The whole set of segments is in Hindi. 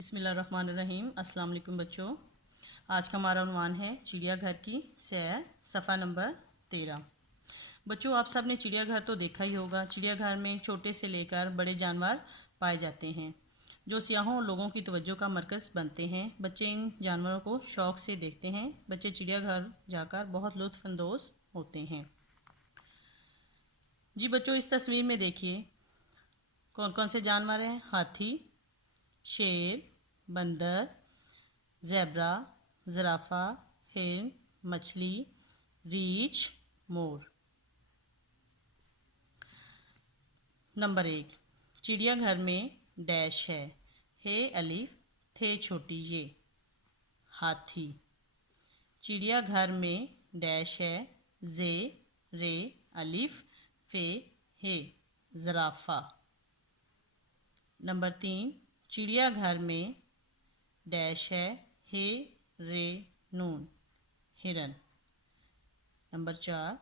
बिस्मिल्लाहिर्रहमानिर्रहीम। अस्सलाम वालेकुम बच्चों। आज का हमारा उन्वान है चिड़ियाघर की सैर, सफ़ा नंबर 13। बच्चों, आप सब ने चिड़ियाघर तो देखा ही होगा। चिड़ियाघर में छोटे से लेकर बड़े जानवर पाए जाते हैं जो सियाहों और लोगों की तवज्जो का मरकज़ बनते हैं। बच्चे इन जानवरों को शौक़ से देखते हैं। बच्चे चिड़ियाघर जाकर बहुत लुत्फ़अंदोज़ होते हैं। जी बच्चों, इस तस्वीर में देखिए कौन कौन से जानवर हैं। हाथी, शेर, बंदर, ज़ेब्रा, ज़राफ़ा, हिरन, मछली, रीछ, मोर। नंबर 1, चिड़ियाघर में डैश है। हे अलिफ, थे छोटी ये। हाथी। चिड़ियाघर में डैश है। जे, रे, अलिफ, फे, हे। ज़राफ़ा। नंबर 3, चिड़ियाघर में डैश है। हे, रे, नून, हिरन। नंबर 4,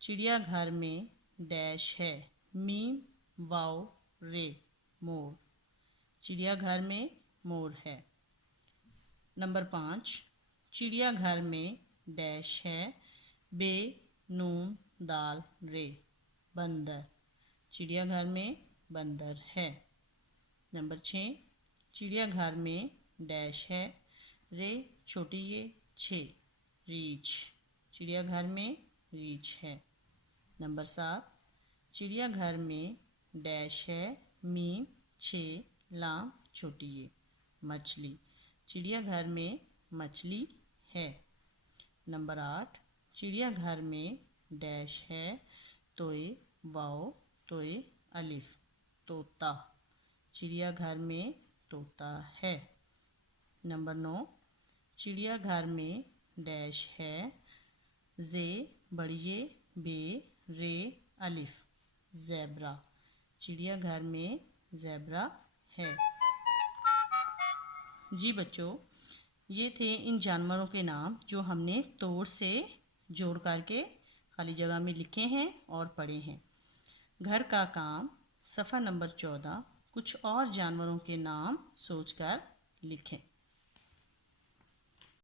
चिड़ियाघर में डैश है। मीम, वाव, रे, मोर। चिड़ियाघर में मोर है। नंबर 5, चिड़ियाघर में डैश है। बे, नून, दाल, रे, बंदर। चिड़ियाघर में बंदर है। नंबर 6, चिड़ियाघर में डैश है। रे छोटी ये, छे, रीछ। चिड़ियाघर में रीछ है। नंबर 7, चिड़ियाघर में डैश है। मीम, छे, लाम, छोटी ये, मछली। चिड़ियाघर में मछली है। नंबर 8, चिड़ियाघर में डैश है। तोए, वाओ, तोए, अलिफ, तोता। चिड़ियाघर में तोता है। नंबर 9, चिड़ियाघर में डैश है। जे, बड़िए, बे, रे, अलिफ, ज़ेब्रा। चिड़ियाघर में ज़ेब्रा है। जी बच्चों, ये थे इन जानवरों के नाम जो हमने तोड़ से जोड़ करके खाली जगह में लिखे हैं और पढ़े हैं। घर का काम, सफ़ा नंबर 14। कुछ और जानवरों के नाम सोचकर लिखें।